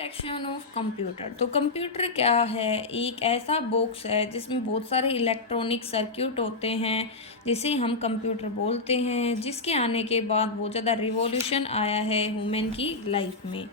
Section of computer. तो computer क्या है? एक ऐसा बॉक्स है जिसमें बहुत सारे इलेक्ट्रॉनिक सर्किट होते हैं, जिसे हम कंप्यूटर बोलते हैं, जिसके आने के बाद बहुत ज़्यादा रिवॉल्यूशन आया है ह्यूमन की लाइफ में।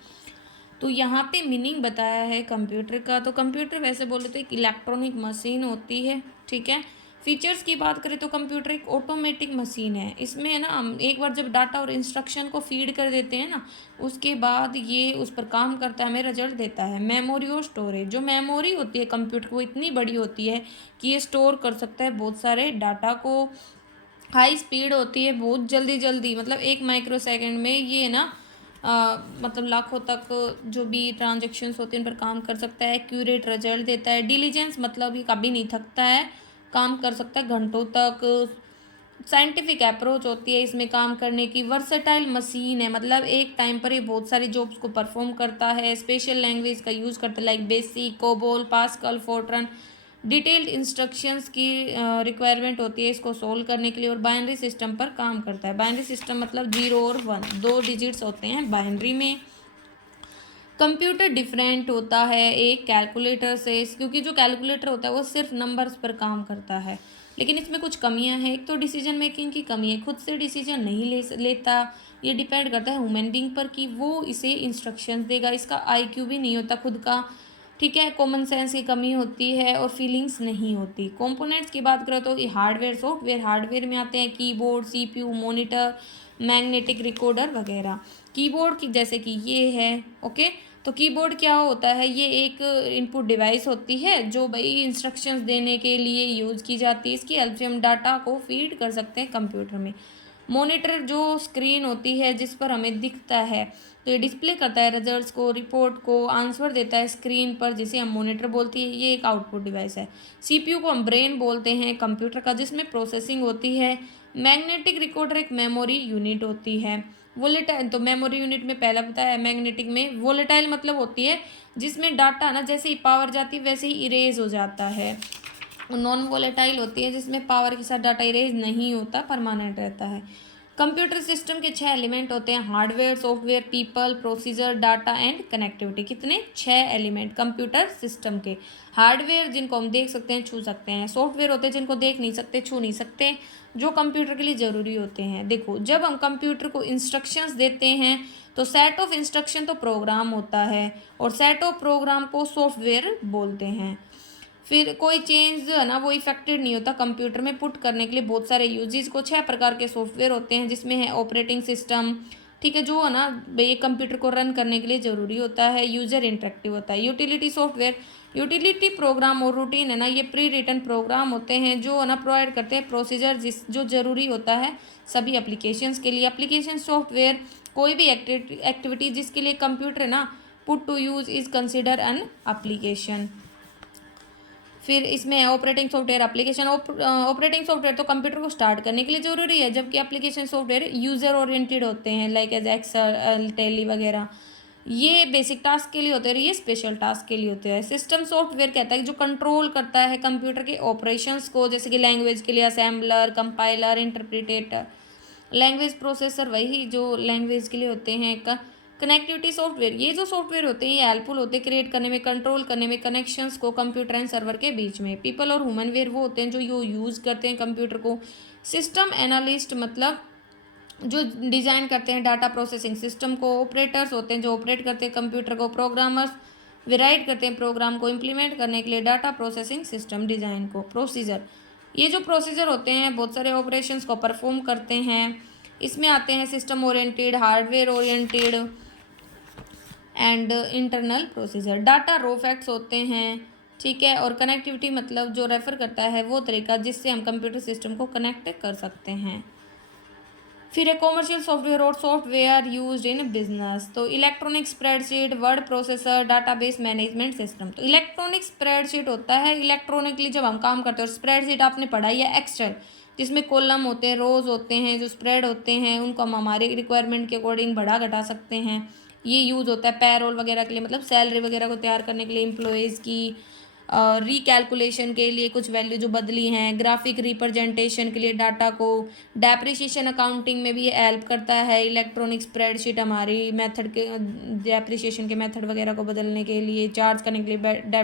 तो यहाँ पे मीनिंग बताया है कंप्यूटर का। तो कंप्यूटर वैसे बोले तो एक इलेक्ट्रॉनिक मशीन होती है, ठीक है। फीचर्स की बात करें तो कंप्यूटर एक ऑटोमेटिक मशीन है। इसमें है ना, हम एक बार जब डाटा और इंस्ट्रक्शन को फीड कर देते हैं ना, उसके बाद ये उस पर काम करता है, हमें रिजल्ट देता है। मेमोरी और स्टोरेज, जो मेमोरी होती है कंप्यूटर को इतनी बड़ी होती है कि ये स्टोर कर सकता है बहुत सारे डाटा को। हाई स्पीड होती है, बहुत जल्दी जल्दी, मतलब 1 माइक्रो सेकेंड में ये ना मतलब लाखों तक जो भी ट्रांजेक्शन्स होते हैं उन पर काम कर सकता है। एक्यूरेट रिजल्ट देता है। डिलीजेंस मतलब ये कभी नहीं थकता है, काम कर सकता है घंटों तक। साइंटिफिक अप्रोच होती है इसमें काम करने की। वर्सेटाइल मशीन है, मतलब एक टाइम पर ये बहुत सारी जॉब्स को परफॉर्म करता है। स्पेशल लैंग्वेज का यूज़ करता है, like basic, COBOL, pascal, Fortran. Detailed instructions की रिक्वायरमेंट होती है इसको सोल्व करने के लिए। और बाइनरी सिस्टम पर काम करता है। बाइनरी सिस्टम मतलब 0 और 1, 2 डिजिट्स होते हैं बाइनरी में। कंप्यूटर डिफरेंट होता है एक कैलकुलेटर से, क्योंकि जो कैलकुलेटर होता है वो सिर्फ नंबर्स पर काम करता है। लेकिन इसमें कुछ कमियां हैं। एक तो डिसीजन मेकिंग की कमी है, खुद से डिसीजन नहीं लेता। ये डिपेंड करता है ह्यूमन बींग पर कि वो इसे इंस्ट्रक्शंस देगा। इसका आईक्यू भी नहीं होता खुद का, ठीक है। कॉमन सेंस की कमी होती है और फीलिंग्स नहीं होती। कंपोनेंट्स की बात करें तो ये हार्डवेयर, सॉफ्टवेयर। हार्डवेयर में आते हैं keyboard, CPU, monitor, magnetic recorder वगैरह। कीबोर्ड की जैसे कि ये है, ओके। तो कीबोर्ड क्या होता है? ये एक इनपुट डिवाइस होती है जो भाई इंस्ट्रक्शंस देने के लिए यूज़ की जाती है। इसकी हेल्प से हम डाटा को फीड कर सकते हैं कंप्यूटर में। मॉनिटर जो स्क्रीन होती है जिस पर हमें दिखता है, तो ये डिस्प्ले करता है रिजल्ट्स को, रिपोर्ट को, आंसर देता है स्क्रीन पर, जिसे हम मॉनिटर बोलती है। ये एक आउटपुट डिवाइस है। सीपीयू को हम ब्रेन बोलते हैं कंप्यूटर का, जिसमें प्रोसेसिंग होती है। मैग्नेटिक रिकॉर्डर एक मेमोरी यूनिट होती है। वोलेटाइल, तो मेमोरी यूनिट में पहला बताया है। मैग्नेटिक में वोलेटाइल मतलब होती है जिसमें डाटा ना जैसे ही पावर जाती है वैसे ही इरेज हो जाता है। नॉन वोलेटाइल होती है जिसमें पावर के साथ डाटा इरेज नहीं होता, परमानेंट रहता है। कंप्यूटर सिस्टम के 6 एलिमेंट होते हैं, hardware, software, people, procedure, data and connectivity. कितने? 6 एलिमेंट कंप्यूटर सिस्टम के। हार्डवेयर जिनको हम देख सकते हैं, छू सकते हैं। सॉफ्टवेयर होते हैं जिनको देख नहीं सकते, छू नहीं सकते, जो कंप्यूटर के लिए ज़रूरी होते हैं। देखो, जब हम कंप्यूटर को इंस्ट्रक्शंस देते हैं तो सेट ऑफ इंस्ट्रक्शन तो प्रोग्राम होता है, और सेट ऑफ प्रोग्राम को सॉफ्टवेयर बोलते हैं। फिर कोई चेंज जो है ना वो इफेक्टेड नहीं होता कंप्यूटर में पुट करने के लिए बहुत सारे यूजेस को। 6 प्रकार के सॉफ्टवेयर होते हैं, जिसमें है ऑपरेटिंग सिस्टम, ठीक है, जो है ना ये कंप्यूटर को रन करने के लिए ज़रूरी होता है। यूज़र इंटरेक्टिव होता है। यूटिलिटी सॉफ्टवेयर, यूटिलिटी प्रोग्राम और रूटीन है ना, ये प्री रिटन प्रोग्राम होते हैं जो है ना प्रोवाइड करते हैं प्रोसीजर जो ज़रूरी होता है सभी एप्लीकेशंस के लिए। एप्लीकेशन सॉफ्टवेयर, कोई भी एक्टिविटी जिसके लिए कंप्यूटर है ना put to use is consider an application. फिर इसमें operating software, application. Operating software तो कंप्यूटर को स्टार्ट करने के लिए ज़रूरी है, जबकि एप्लीकेशन सॉफ्टवेयर यूज़र ओरिएंटेड होते हैं, लाइक एज एक्सेल, टैली वगैरह। ये बेसिक टास्क के लिए होते हैं और ये स्पेशल टास्क के लिए होते हैं। सिस्टम सॉफ्टवेयर कहता है कि जो कंट्रोल करता है कंप्यूटर के ऑपरेशंस को, जैसे कि लैंग्वेज के लिए assembler, compiler, interpreter. Language processor वही जो लैंग्वेज के लिए होते हैं। कनेक्टिविटी सॉफ्टवेयर, ये जो सॉफ्टवेयर होते हैं ये हेल्पफुल होते हैं क्रिएट करने में, कंट्रोल करने में कनेक्शंस को कंप्यूटर एंड सर्वर के बीच में। पीपल और ह्यूमन वेयर वो होते हैं जो यूज़ करते हैं कंप्यूटर को। सिस्टम एनालिस्ट मतलब जो डिज़ाइन करते हैं डाटा प्रोसेसिंग सिस्टम को। ऑपरेटर्स होते हैं जो ऑपरेट करते हैं कंप्यूटर को। प्रोग्रामर्स वेराइट करते हैं प्रोग्राम को इम्प्लीमेंट करने के लिए डाटा प्रोसेसिंग सिस्टम डिज़ाइन को। प्रोसीजर, ये जो प्रोसीजर होते हैं बहुत सारे ऑपरेशंस को परफॉर्म करते हैं। इसमें आते हैं system oriented, hardware oriented and internal procedure. Data raw facts होते हैं, ठीक है। और कनेक्टिविटी मतलब जो रेफर करता है वो तरीका जिससे हम कंप्यूटर सिस्टम को कनेक्ट कर सकते हैं। फिर है कॉमर्शियल सॉफ्टवेयर और सॉफ्टवेयर यूज्ड इन बिजनेस। तो electronic spreadsheet, word processor, database management system. तो इलेक्ट्रॉनिक स्प्रेडशीट होता है इलेक्ट्रॉनिकली जब हम काम करते हैं। और स्प्रेडशीट आपने पढ़ाई है एक्सेल, जिसमें कॉलम होते हैं, रोज होते हैं, जो स्प्रेड होते हैं उनको हम हमारे रिक्वायरमेंट के अकॉर्डिंग बढ़ा घटा सकते हैं। ये यूज़ होता है पैरोल वगैरह के लिए, मतलब सैलरी वगैरह को तैयार करने के लिए एम्प्लॉयज़ की। रिकैलकुलेशन के लिए कुछ वैल्यू जो बदली हैं, ग्राफिक रिप्रेजेंटेशन के लिए डाटा को, डेप्रिसिएशन अकाउंटिंग में भी हेल्प करता है, इलेक्ट्रॉनिक स्प्रेडशीट हमारी मेथड के डेप्रिसिएशन के मेथड वगैरह को बदलने के लिए, चार्ज करने के लिए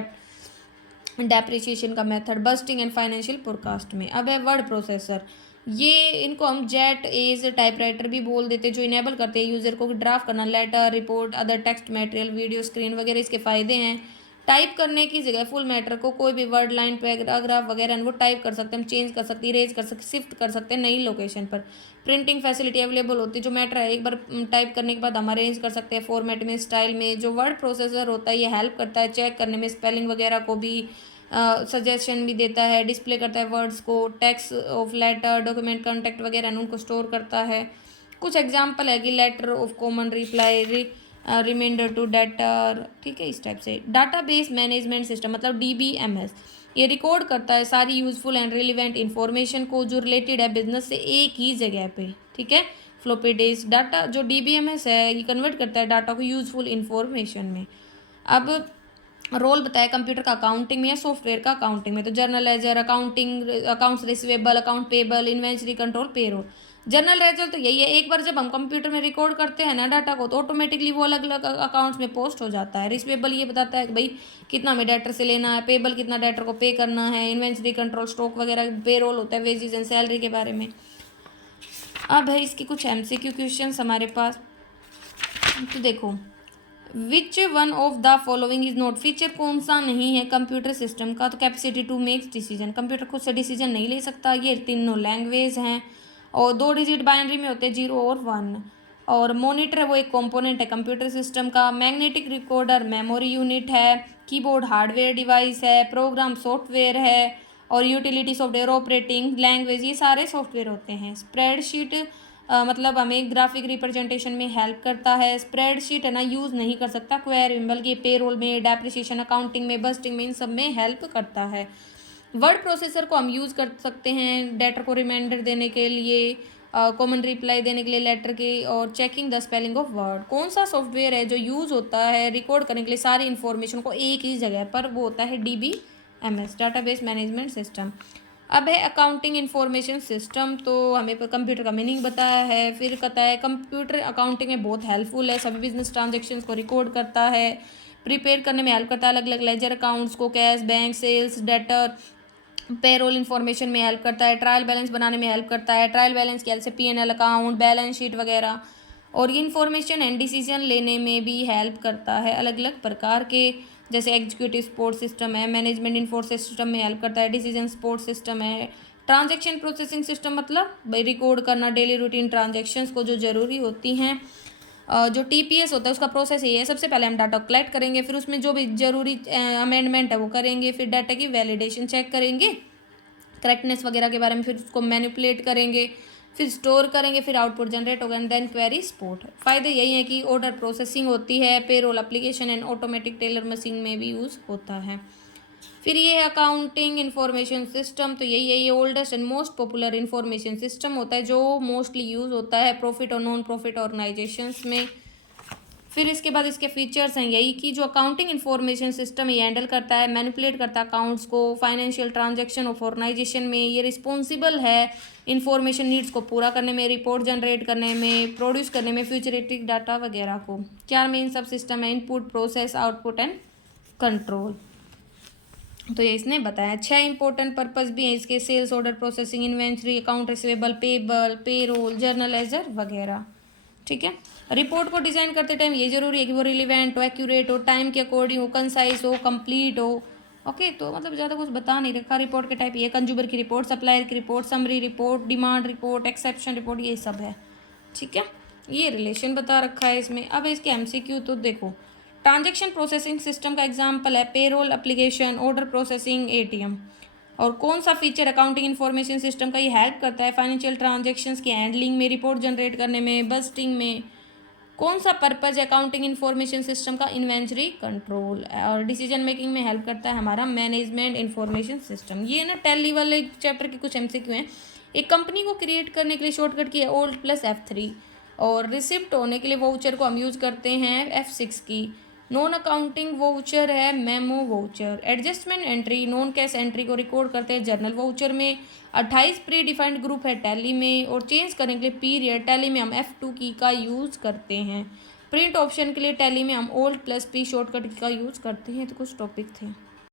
डेप्रिसिएशन का method, budgeting and financial forecast में। अब है वर्ड प्रोसेसर, ये इनको हम जेट एज टाइपराइटर भी बोल देते हैं, जो इनेबल करते हैं यूज़र को ड्राफ्ट करना, letter, report, other text material, video, screen वगैरह। इसके फ़ायदे हैं, टाइप करने की जगह फुल मैटर को कोई भी वर्ड, लाइन, पैराग्राफ वगैरह वो टाइप कर सकते हैं, हम चेंज कर सकते हैं, इरेज कर सकते, शिफ्ट कर सकते हैं नई लोकेशन पर। प्रिंटिंग फैसिलिटी अवेलेबल होती है, जो मैटर है एक बार टाइप करने के बाद हम अरेंज कर सकते हैं फॉर्मेट में, स्टाइल में। जो वर्ड प्रोसेसर होता है ये हेल्प करता है चेक करने में, स्पेलिंग वगैरह को भी सजेशन भी देता है, डिस्प्ले करता है वर्ड्स को, text of letter, document, contact वगैरह उनको स्टोर करता है। कुछ एग्जांपल है कि letter of common reply, reminder to debtor, ठीक है, इस टाइप से। डाटाबेस मैनेजमेंट सिस्टम मतलब डीबीएमएस, ये रिकॉर्ड करता है सारी यूजफुल एंड रिलेवेंट इन्फॉर्मेशन को जो रिलेटेड है बिजनेस से एक ही जगह पे, ठीक है। फ्लोपी डिस्क डाटा जो डीबीएमएस है ये कन्वर्ट करता है डाटा को यूजफुल इन्फॉर्मेशन में। अब रोल बताया कंप्यूटर का अकाउंटिंग में या सॉफ्टवेयर का अकाउंटिंग में, तो journal ledger, accounting, accounts receivable, account payable, inventory control, payroll. Journal laser तो यही है, एक बार जब हम कंप्यूटर में रिकॉर्ड करते हैं ना डाटा को तो ऑटोमेटिकली वो अलग अलग अकाउंट्स में पोस्ट हो जाता है। रिसीवेबल ये बताता है कि भाई कितना हमें डेटर से लेना है, पेबल कितना डेटर को पे करना है, इन्वेंटरी कंट्रोल स्टॉक वगैरह, पेरोल होता है वेजेस एंड सैलरी के बारे में। अब है इसकी कुछ एमसीक्यू क्वेश्चंस हमारे पास, तो देखो which one of the following is not, feature कौन सा नहीं है कंप्यूटर सिस्टम का, तो capacity to make decision, computer खुद से डिसीजन नहीं ले सकता। ये तीनों लैंग्वेज हैं और 2 डिजिट बाइनरी में होते हैं 0 और 1। और मॉनिटर है वो एक कंपोनेंट है कंप्यूटर सिस्टम का। मैग्नेटिक रिकॉर्डर मेमोरी यूनिट है। कीबोर्ड हार्डवेयर डिवाइस है। प्रोग्राम सॉफ्टवेयर है। और यूटिलिटी सॉफ्टवेयर, ऑपरेटिंग लैंग्वेज, ये सारे सॉफ्टवेयर होते हैं। स्प्रेडशीट मतलब हमें ग्राफिक रिप्रेजेंटेशन में हेल्प करता है। स्प्रेडशीट है ना यूज़ नहीं कर सकता क्वेरी में, बल्कि पेरोल में, डेप्रिसिएशन अकाउंटिंग में, बस्टिंग में, इन सब में हेल्प करता है। वर्ड प्रोसेसर को हम यूज़ कर सकते हैं डेटर को रिमाइंडर देने के लिए, कॉमन रिप्लाई देने के लिए लेटर के, और checking the spelling of word. कौन सा सॉफ्टवेयर है जो यूज़ होता है रिकॉर्ड करने के लिए सारी इन्फॉर्मेशन को एक ही जगह पर, वो होता है डीबीएमएस, डाटाबेस मैनेजमेंट सिस्टम। अब है अकाउंटिंग इंफॉर्मेशन सिस्टम, तो हमें कंप्यूटर का मीनिंग बताया है। फिर कहता है कंप्यूटर अकाउंटिंग में बहुत हेल्पफुल है, सभी बिजनेस ट्रांजेक्शन्स को रिकॉर्ड करता है, प्रिपेयर करने में हेल्प करता है अलग अलग लेजर अकाउंट्स को, cash, bank, sales, debtor, payroll information में हेल्प करता है, ट्रायल बैलेंस बनाने में हेल्प करता है, ट्रायल बैलेंस की हेल्प से पीएनएल अकाउंट, बैलेंस शीट वगैरह। और ये इन्फॉर्मेशन एंड डिसीजन लेने में भी हेल्प करता है अलग अलग प्रकार के, जैसे एग्जीक्यूटिव सपोर्ट सिस्टम है, मैनेजमेंट इन्फोर्स सिस्टम में हेल्प करता है, डिसीजन सपोर्ट सिस्टम है, ट्रांजैक्शन प्रोसेसिंग सिस्टम मतलब भाई रिकॉर्ड करना डेली रूटीन ट्रांजैक्शंस को जो ज़रूरी होती हैं। जो टीपीएस होता है उसका प्रोसेस ये है, सबसे पहले हम डाटा कलेक्ट करेंगे, फिर उसमें जो भी ज़रूरी अमेंडमेंट है वो करेंगे, फिर डाटा की वैलिडेशन चेक करेंगे, करेक्टनेस वगैरह के बारे में, फिर उसको मैनिपुलेट करेंगे, फिर स्टोर करेंगे, फिर आउटपुट जनरेट होगा एंड देन क्वेरी सपोर्ट। फ़ायदे यही है कि ऑर्डर प्रोसेसिंग होती है, payroll application and automatic teller machine में भी यूज़ होता है। फिर ये है अकाउंटिंग इंफॉर्मेशन सिस्टम, तो यही है, ये oldest and most popular information system होता है जो मोस्टली यूज़ होता है प्रॉफिट और नॉन प्रॉफिट ऑर्गेनाइजेशंस में। फिर इसके बाद इसके फीचर्स हैं यही कि जो अकाउंटिंग इंफॉर्मेशन सिस्टम ये हैंडल करता है, मैनिपुलेट करता है अकाउंट्स को, फाइनेंशियल ट्रांजैक्शन ऑफ ऑर्गेनाइजेशन में ये रिस्पॉन्सिबल है इंफॉर्मेशन नीड्स को पूरा करने में, रिपोर्ट जनरेट करने में, प्रोड्यूस करने में, फ्यूचरिस्टिक डाटा वगैरह को। 4 मेन सब सिस्टम है, input, process, output and control. तो ये इसने बताया। 6 इंपॉर्टेंट पर्पस भी हैं इसके, sales order processing, inventory, account receivable, payable, payroll, journal ledger वगैरह, ठीक है। रिपोर्ट को डिज़ाइन करते टाइम ये जरूरी है कि वो रिलेवेंट हो, एक्यूरेट हो, टाइम के अकॉर्डिंग हो, कंसाइज हो, कंप्लीट हो। ओके, तो मतलब ज़्यादा कुछ बता नहीं रखा। रिपोर्ट के टाइप ये कंज्यूमर की रिपोर्ट, सप्लायर की report, summary report, demand report, exception report, ये सब है, ठीक है। ये रिलेशन बता रखा है इसमें। अब इसके एमसीक्यू तो देखो, ट्रांजैक्शन प्रोसेसिंग सिस्टम का एग्जाम्पल है payroll application, order processing, ATM. और कौन सा फीचर अकाउंटिंग इन्फॉर्मेशन सिस्टम का ये हेल्प करता है फाइनेंशियल ट्रांजैक्शंस की हैंडलिंग में, रिपोर्ट जनरेट करने में, बस्टिंग में। कौन सा पर्पज अकाउंटिंग इन्फॉर्मेशन सिस्टम का, इन्वेंटरी कंट्रोल। और डिसीजन मेकिंग में हेल्प करता है हमारा मैनेजमेंट इन्फॉर्मेशन सिस्टम। ये ना टैली वाले चैप्टर के कुछ एमसीक्यू हैं। एक कंपनी को क्रिएट करने के लिए शॉर्टकट की है Alt+F3, और रिसिप्ट होने के लिए वाउचर को हम यूज़ करते हैं F6 की। नॉन अकाउंटिंग वाउचर है memo voucher. Adjustment entry non cash entry को रिकॉर्ड करते हैं जर्नल वाउचर में। 28 प्री डिफाइंड ग्रुप है टैली में, और चेंज करने के लिए पीरियड टैली में हम F2 की का यूज़ करते हैं। प्रिंट ऑप्शन के लिए टैली में हम Alt+P शॉर्टकट की का यूज़ करते हैं। तो कुछ टॉपिक थे।